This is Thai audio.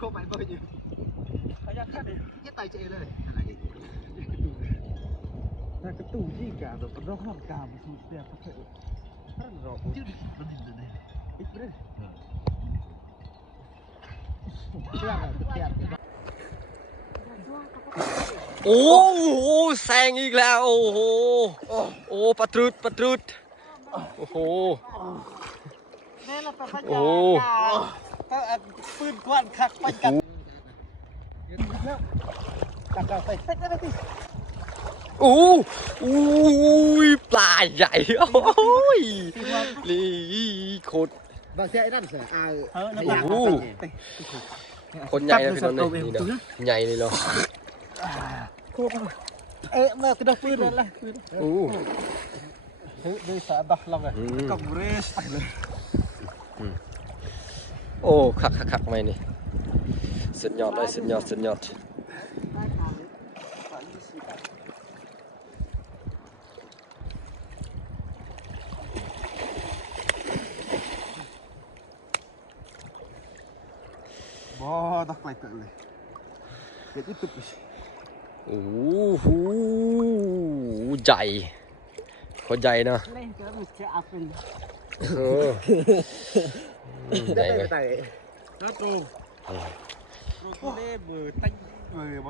không phải bơi gìเขาอยากขัดดิ nhất tay chị lên là cái tủ gì cả rồi nó hoàn cả một số đẹp có thể rất là rõ chứ nó nhìn từ đây ít đấy โอ้โหแซงอีกแล้วโอ้โหโอ้ปะตรุดปะตรุดโอ้โห nên là phảiโอ้ก็ปืนกวนขักไปกันตัดเราใส่เซ็ตได้ดิ โอ้ยปลาใหญ่โอ้ยนี่โคตร và sẽ đắt sẽ nó โอ้โหคนใหญ่นะพี่น้องนี่เนาะใหญ่เลยเนาะ mà cái đầuปืนนั่นแหละ โอ้ đi xả đập lòng này cầm rê phảiเลย โอ้คักไหมนี่สุดยอดเลยสุดยอด bò đập lại cỡ này để tiếp tục โอ้โหใหญ่คนใหญ่เนาะ lên cái mình sẽ áp lên เออใหญ่เลย nó trù rồi lên bờ tanh bờ